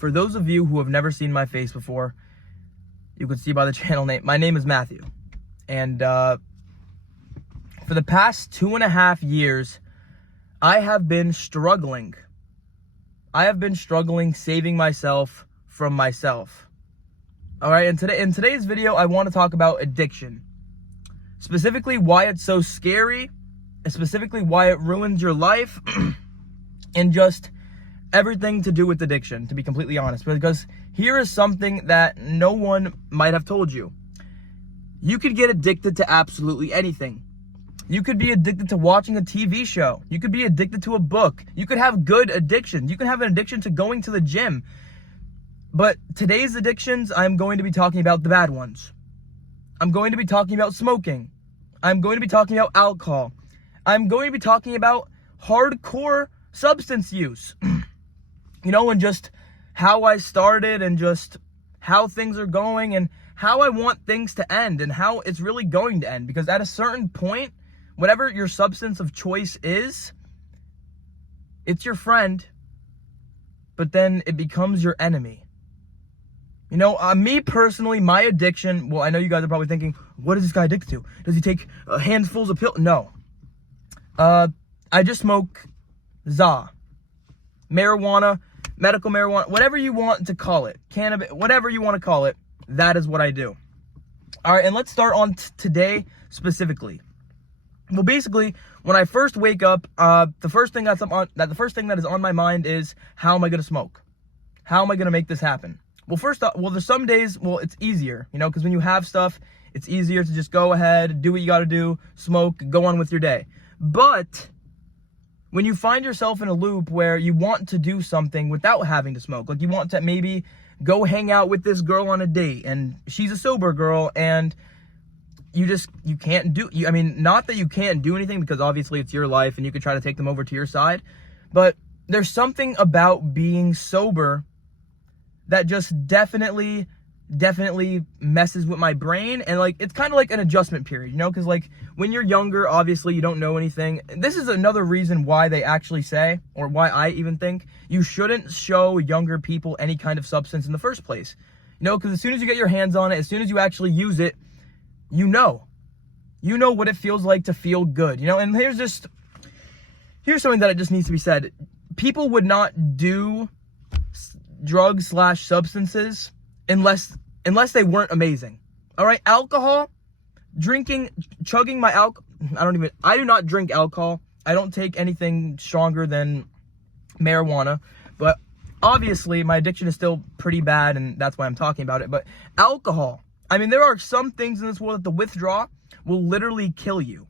For those of you who have never seen my face before, you can see by the channel name, my name is Matthew. And for the past 2.5 years, I have been struggling. I have been struggling saving myself from myself. All right, and in today's video, I want to talk about addiction. Specifically, why it's so scary, and specifically why it ruins your life, and just everything to do with addiction, to be completely honest. Because here is something that no one might have told you. You could get addicted to absolutely anything. You could be addicted to watching a TV show. You could be addicted to a book. You could have good addiction. You can have an addiction to going to the gym. But today's addictions, I'm going to be talking about the bad ones. I'm going to be talking about smoking. I'm going to be talking about alcohol. I'm going to be talking about hardcore substance use. And just how I started and just how things are going and how I want things to end and how it's really going to end. Because at a certain point, whatever your substance of choice is, it's your friend, but then it becomes your enemy. Me personally, my addiction, well, I know you guys are probably thinking, what is this guy addicted to? Does he take handfuls of pills? No. I just smoke za, marijuana, medical marijuana, whatever you want to call it, cannabis, whatever you want to call it, that is what I do. All right, and let's start on today specifically. Well, basically, when I first wake up, the first thing that is on my mind is, how am I going to smoke? How am I going to make this happen? Well, first off, there's some days, it's easier, because when you have stuff, it's easier to just go ahead, do what you got to do, smoke, go on with your day. But when you find yourself in a loop where you want to do something without having to smoke, like you want to maybe go hang out with this girl on a date and she's a sober girl and you can't do, not that you can't do anything, because obviously it's your life and you can try to take them over to your side, but there's something about being sober that just definitely messes with my brain. And it's kind of like an adjustment period, because when you're younger, obviously you don't know anything. This is another reason why they actually say, or why I even think, you shouldn't show younger people any kind of substance in the first place. Because as soon as you get your hands on it, as soon as you actually use it, you know what it feels like to feel good, and here's something that just needs to be said. People would not do drugs / substances unless they weren't amazing. All right, alcohol, chugging my alcohol. I do not drink alcohol. I don't take anything stronger than marijuana, but obviously my addiction is still pretty bad, and that's why I'm talking about it. But alcohol, there are some things in this world that the withdrawal will literally kill you.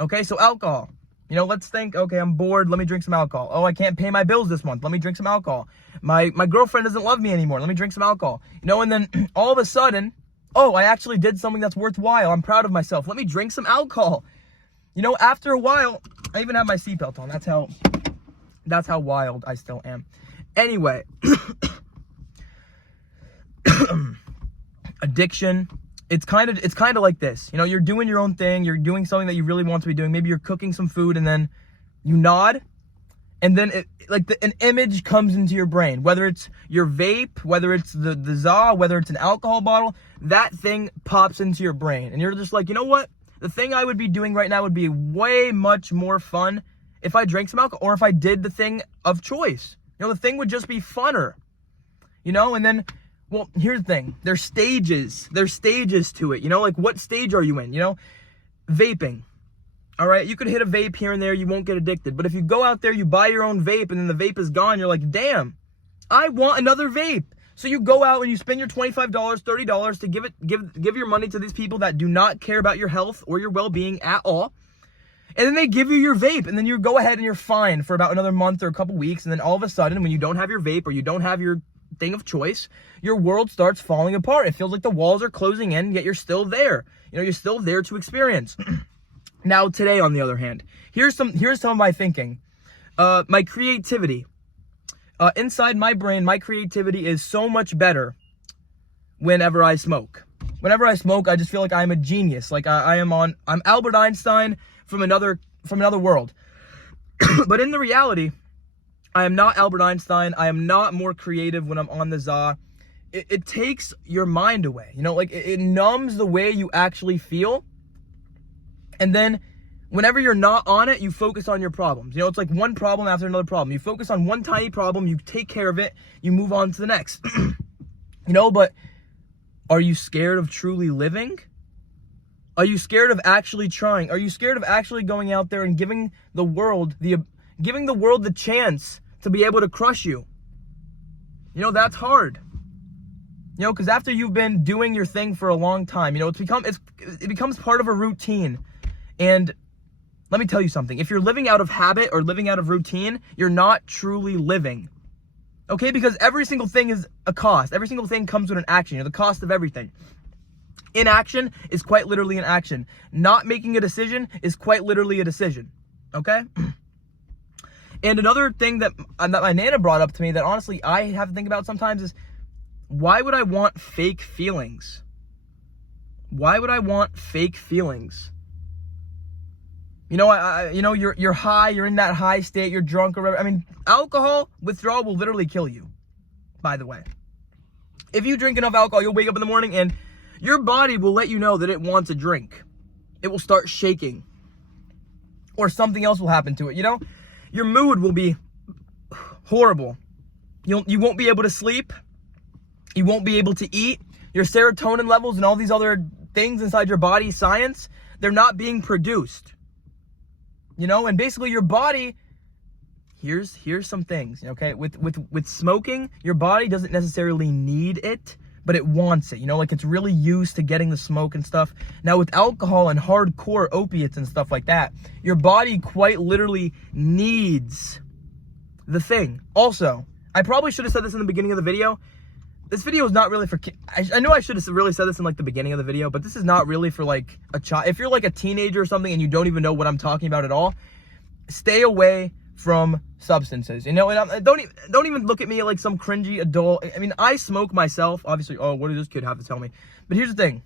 Okay, so alcohol. Let's think, okay, I'm bored, let me drink some alcohol. Oh, I can't pay my bills this month, let me drink some alcohol. My girlfriend doesn't love me anymore, let me drink some alcohol. And then all of a sudden, oh, I actually did something that's worthwhile, I'm proud of myself, let me drink some alcohol. After a while, I even have my seatbelt on, that's how wild I still am. Anyway, addiction, it's kind of like this. You're doing your own thing, you're doing something that you really want to be doing. Maybe you're cooking some food and then you nod, and then an image comes into your brain, whether it's your vape, whether it's the za, whether it's an alcohol bottle, that thing pops into your brain. And you're just like, you know what? The thing I would be doing right now would be way much more fun if I drank some alcohol, or if I did the thing of choice. The thing would just be funner. And then, well, here's the thing. There's stages to it. What stage are you in? Vaping. All right, you could hit a vape here and there, you won't get addicted. But if you go out there, you buy your own vape, and then the vape is gone, you're like, damn, I want another vape. So you go out and you spend your $25, $30 to give your money to these people that do not care about your health or your well-being at all. And then they give you your vape, and then you go ahead and you're fine for about another month or a couple weeks. And then all of a sudden, when you don't have your vape or you don't have your thing of choice, your world starts falling apart. It feels like the walls are closing in, yet you're still there. You're still there to experience. Now, today, on the other hand, here's some of my thinking. My creativity. Inside my brain, my creativity is so much better whenever I smoke. Whenever I smoke, I just feel like I'm a genius. Like I'm Albert Einstein from another world. But in the reality, I am not Albert Einstein. I am not more creative when I'm on the za. It takes your mind away. You know, like it numbs the way you actually feel. And then whenever you're not on it, you focus on your problems. You know, it's like one problem after another problem. You focus on one tiny problem, you take care of it, you move on to the next. You know, but are you scared of truly living? Are you scared of actually trying? Are you scared of actually going out there and giving the world the chance to be able to crush you? You know, that's hard. You know, because after you've been doing your thing for a long time, you know, it becomes part of a routine. And let me tell you something. If you're living out of habit or living out of routine, you're not truly living. Okay? Because every single thing is a cost. Every single thing comes with an action. You know, the cost of everything. Inaction is quite literally an action. Not making a decision is quite literally a decision. Okay? And another thing that my Nana brought up to me that honestly I have to think about sometimes is, why would I want fake feelings? Why would I want fake feelings? You know, you know, you're high, you're in that high state, you're drunk or whatever. I mean, alcohol withdrawal will literally kill you, by the way. If you drink enough alcohol, you'll wake up in the morning and your body will let you know that it wants a drink. It will start shaking. Or something else will happen to it, you know? Your mood will be horrible. You won't be able to sleep. You won't be able to eat. Your serotonin levels and all these other things inside your body, science, they're not being produced. You know, and basically your body, here's some things, okay? With smoking, your body doesn't necessarily need it, but it wants it. You know, like it's really used to getting the smoke and stuff. Now with alcohol and hardcore opiates and stuff like that, your body quite literally needs the thing. Also, I probably should have said this in the beginning of the video. This video is not really for kids. I know I should have really said this in like the beginning of the video, but this is not really for like a child. If you're like a teenager or something and you don't even know what I'm talking about at all, stay away from substances. You know, and don't even look at me like some cringy adult. I mean, I smoke myself. Obviously, oh, what does this kid have to tell me? But here's the thing.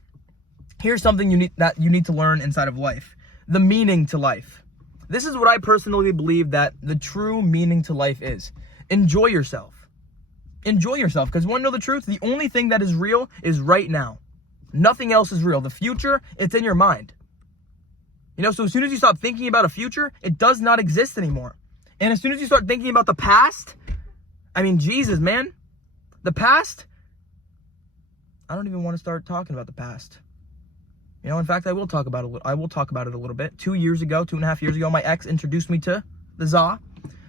Here's something you need to learn inside of life. The meaning to life. This is what I personally believe that the true meaning to life is. Enjoy yourself. Enjoy yourself, because you want to know the truth? The only thing that is real is right now. Nothing else is real. The future, it's in your mind. You know, so as soon as you stop thinking about a future, it does not exist anymore. And as soon as you start thinking about the past, I mean, Jesus, man. The past, I don't even want to start talking about the past. You know, in fact, I will talk about it a little bit. 2.5 years ago, my ex introduced me to the za,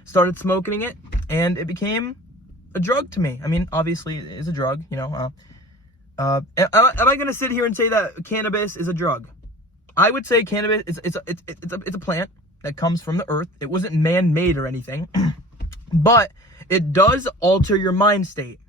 started smoking it, and it became a drug to me. I mean, obviously, it's a drug, you know. Am I going to sit here and say that cannabis is a drug? I would say cannabis, it's a plant that comes from the earth. It wasn't man-made or anything, but it does alter your mind state.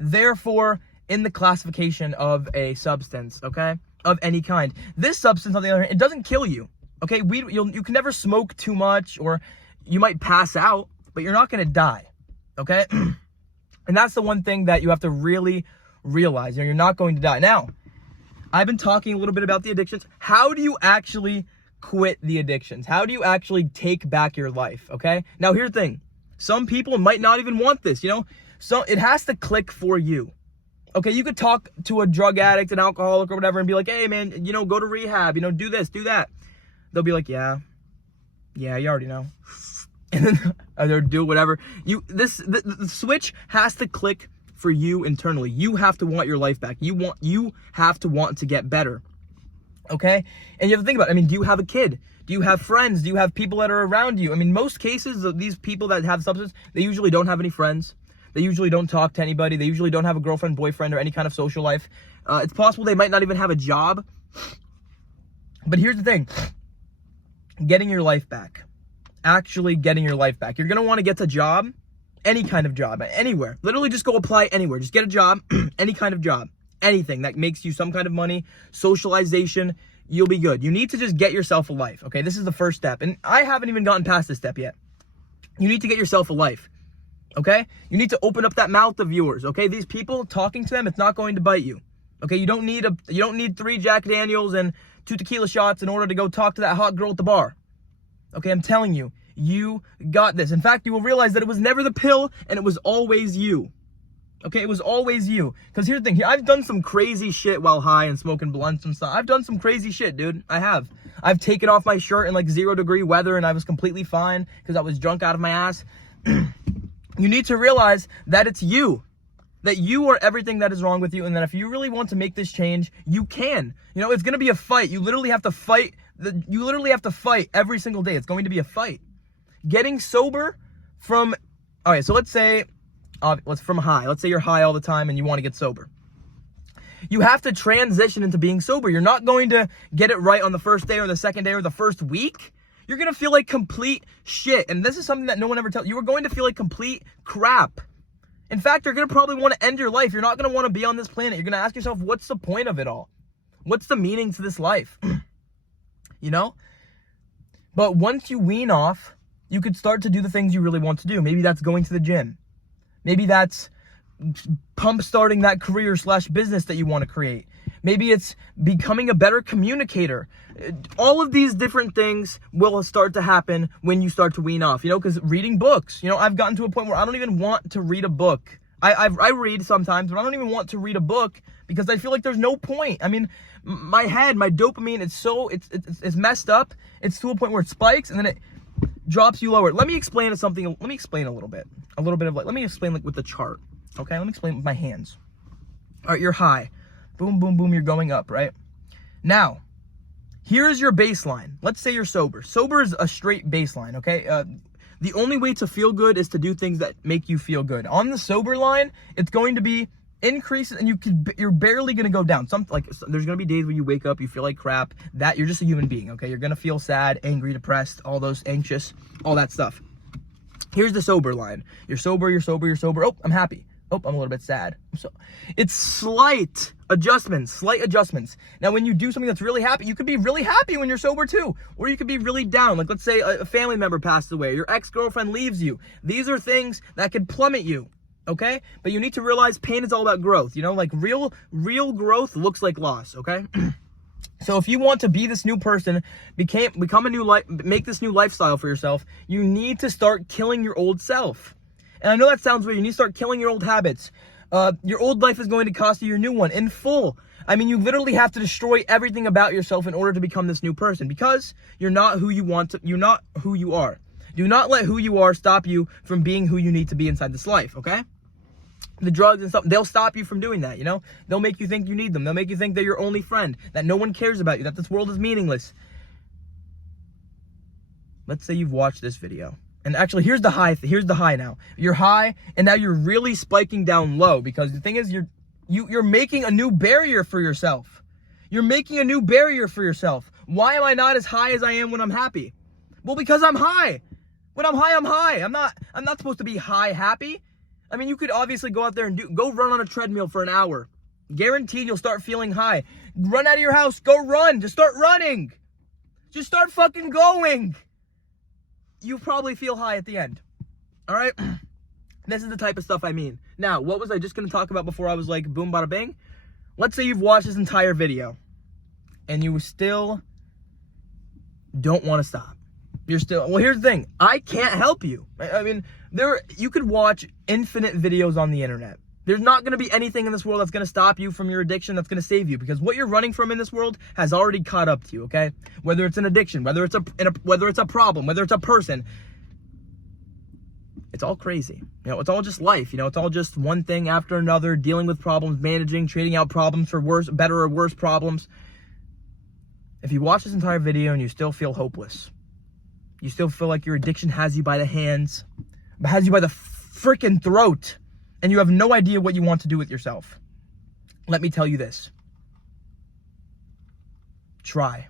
Therefore, in the classification of a substance, okay, of any kind. This substance, on the other hand, it doesn't kill you, okay? You can never smoke too much, or you might pass out, but you're not going to die, okay? And that's the one thing that you have to really realize. You know, you're not going to die. Now, I've been talking a little bit about the addictions. How do you actually quit the addictions? How do you actually take back your life, okay? Now, here's the thing. Some people might not even want this, you know? So it has to click for you. Okay, you could talk to a drug addict, an alcoholic or whatever and be like, hey, man, you know, go to rehab, you know, do this, do that. They'll be like, yeah, you already know. And then they'll do whatever. The switch has to click for you internally. You have to want your life back. You have to want to get better. Okay? And you have to think about it. I mean, do you have a kid? Do you have friends? Do you have people that are around you? I mean, most cases of these people that have substance, they usually don't have any friends. They usually don't talk to anybody. They usually don't have a girlfriend, boyfriend, or any kind of social life. It's possible they might not even have a job. But here's the thing. Getting your life back. Actually getting your life back. You're going to want to get a job. Any kind of job. Anywhere. Literally just go apply anywhere. Just get a job. Any kind of job. Anything that makes you some kind of money. Socialization. You'll be good. You need to just get yourself a life. Okay? This is the first step. And I haven't even gotten past this step yet. You need to get yourself a life. Okay? You need to open up that mouth of yours. Okay? These people, talking to them, it's not going to bite you. Okay? You don't need 3 Jack Daniels and 2 tequila shots in order to go talk to that hot girl at the bar. Okay? I'm telling you, You got this. In fact, you will realize that it was never the pill and it was always you. Okay, it was always you. Because here's the thing, I've done some crazy shit while high and smoking blunts and stuff. I've done some crazy shit, dude. I have. I've taken off my shirt in like 0-degree weather and I was completely fine because I was drunk out of my ass. You need to realize that it's you. That you are everything that is wrong with you, and that if you really want to make this change, you can. You know, it's going to be a fight. You literally have to fight. You literally have to fight every single day. It's going to be a fight. Getting sober from, all right, so let's say, let's from high. Let's say you're high all the time and you want to get sober. You have to transition into being sober. You're not going to get it right on the first day or the second day or the first week. You're going to feel like complete shit. And this is something that no one ever tells you. You are going to feel like complete crap. In fact, you're going to probably want to end your life. You're not going to want to be on this planet. You're going to ask yourself, what's the point of it all? What's the meaning to this life? You know? But once you wean off, you could start to do the things you really want to do. Maybe that's going to the gym. Maybe that's pump starting that career / business that you want to create. Maybe it's becoming a better communicator. All of these different things will start to happen when you start to wean off, you know, because reading books, you know, I've gotten to a point where I don't even want to read a book. I read sometimes, but I don't even want to read a book because I feel like there's no point. I mean, my head, my dopamine, it's messed up. It's to a point where it spikes and then it drops you lower. Let me explain something. Let me explain a little bit of like, let me explain like with the chart. Okay, let me explain with my hands. All right, you're high. Boom, boom, boom, you're going up, right? Now, here is your baseline. Let's say you're sober. Sober is a straight baseline, okay? The only way to feel good is to do things that make you feel good. On the sober line, it's going to be increases, and you're barely going to go down. There's going to be days where you wake up, you feel like crap. That you're just a human being, okay? You're going to feel sad, angry, depressed, all those anxious, all that stuff. Here's the sober line. You're sober, you're sober, you're sober. Oh, I'm happy. Oh, I'm a little bit sad. So it's slight adjustments. Now, when you do something that's really happy, you could be really happy when you're sober too. Or you could be really down. Like, let's say a family member passed away, your ex-girlfriend leaves you. These are things that could plummet you, okay? But you need to realize pain is all about growth. You know, like real growth looks like loss, okay? So if you want to be this new person, become a new life, make this new lifestyle for yourself, you need to start killing your old self. And I know that sounds weird. You need to start killing your old habits. Your old life is going to cost you your new one in full. I mean, you literally have to destroy everything about yourself in order to become this new person because you're not who you want to, you're not who you are. Do not let who you are stop you from being who you need to be inside this life, okay? The drugs and stuff, they'll stop you from doing that, you know? They'll make you think you need them. They'll make you think they're your only friend, that no one cares about you, that this world is meaningless. Let's say you've watched this video. And actually, here's the high now. You're high, and now you're really spiking down low because the thing is, you're making a new barrier for yourself. You're making a new barrier for yourself. Why am I not as high as I am when I'm happy? Well, because I'm high. When I'm high, I'm high. I'm not supposed to be high happy. I mean, you could obviously go out there and go run on a treadmill for an hour. Guaranteed you'll start feeling high. Run out of your house, go run. Just start running. Just start fucking going. You probably feel high at the end. All right? This is the type of stuff I mean. Now, what was I just going to talk about before I was like, boom, bada, bing? Let's say you've watched this entire video and you still don't want to stop. Well, here's the thing. I can't help you. I mean, you could watch infinite videos on the internet. There's not going to be anything in this world that's going to stop you from your addiction, that's going to save you, because what you're running from in this world has already caught up to you, okay? Whether it's an addiction, whether it's a problem, whether it's a person, it's all crazy. You know, it's all just life. You know, it's all just one thing after another, dealing with problems, managing, trading out problems for better or worse problems. If you watch this entire video and you still feel hopeless, you still feel like your addiction has you by the hands, has you by the freaking throat, and you have no idea what you want to do with yourself, let me tell you this. Try.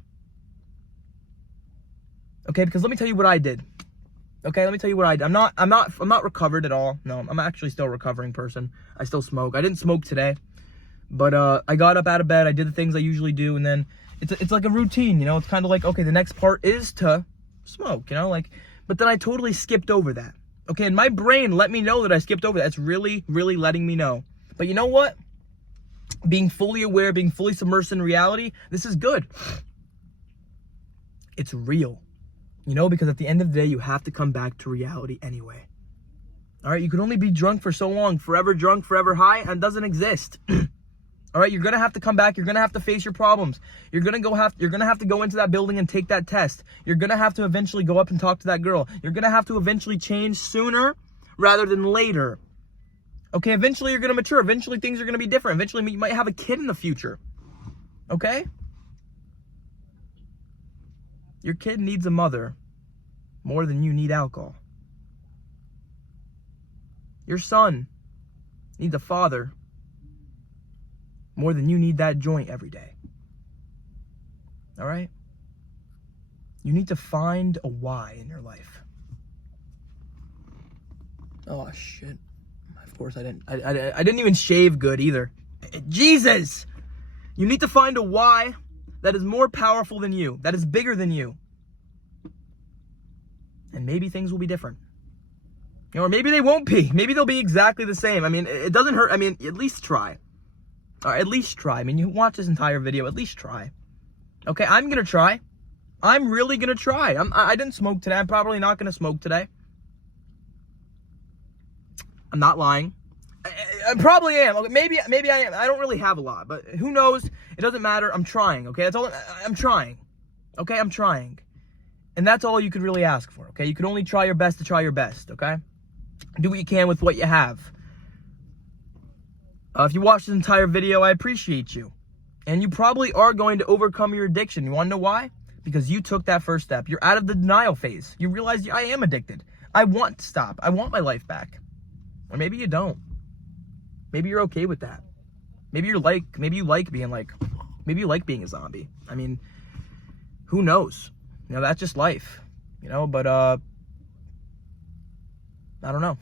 Okay, because let me tell you what I did. Okay, let me tell you what I did. I'm not recovered at all. No, I'm actually still a recovering person. I still smoke. I didn't smoke today, but I got up out of bed. I did the things I usually do, and then it's like a routine, you know? It's kind of like, okay, the next part is to smoke, you know? Like, but then I totally skipped over that. Okay, and my brain let me know that I skipped over that. It's really, really letting me know. But you know what? Being fully aware, being fully submersed in reality, this is good. It's real. You know, because at the end of the day, you have to come back to reality anyway. All right, you can only be drunk for so long. Forever drunk, forever high, and doesn't exist. All right, you're gonna have to come back. You're gonna have to face your problems. You're gonna have to go into that building and take that test. You're gonna have to eventually go up and talk to that girl. You're gonna have to eventually change sooner rather than later. Okay, eventually you're gonna mature. Eventually things are gonna be different. Eventually you might have a kid in the future. Okay? Your kid needs a mother more than you need alcohol. Your son needs a father more than you need that joint every day. All right? You need to find a why in your life. Oh, shit. Of course I didn't even shave good either. Jesus! You need to find a why that is more powerful than you, that is bigger than you. And maybe things will be different. You know, or maybe they won't be. Maybe they'll be exactly the same. I mean, it doesn't hurt. I mean, at least try. Or at least try. I mean, you watch this entire video, at least try. Okay, I'm going to try. I'm really going to try. I didn't smoke today. I'm probably not going to smoke today. I'm not lying. I probably am. Okay, maybe I am. I don't really have a lot, but who knows? It doesn't matter. I'm trying, okay? That's all. I'm trying. Okay, I'm trying. And that's all you could really ask for, okay? You can only try your best to try your best, okay? Do what you can with what you have. If you watched this entire video, I appreciate you. And you probably are going to overcome your addiction. You want to know why? Because you took that first step. You're out of the denial phase. You realize I am addicted. I want to stop. I want my life back. Or maybe you don't. Maybe you're okay with that. Maybe you like being a zombie. I mean, who knows? You know, that's just life. You know, but I don't know.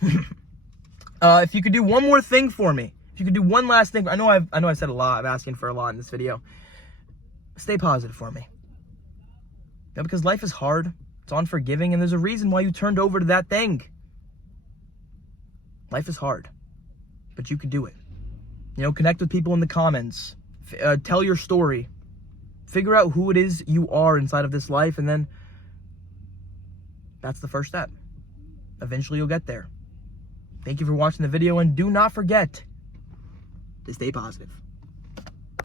If you could do one more thing for me, if you could do one last thing, I know I've said a lot. I'm asking for a lot in this video. Stay positive for me. You know, because life is hard. It's unforgiving, and there's a reason why you turned over to that thing. Life is hard, but you can do it. You know, connect with people in the comments. Tell your story. Figure out who it is you are inside of this life, and then that's the first step. Eventually you'll get there. Thank you for watching the video, and do not forget to stay positive.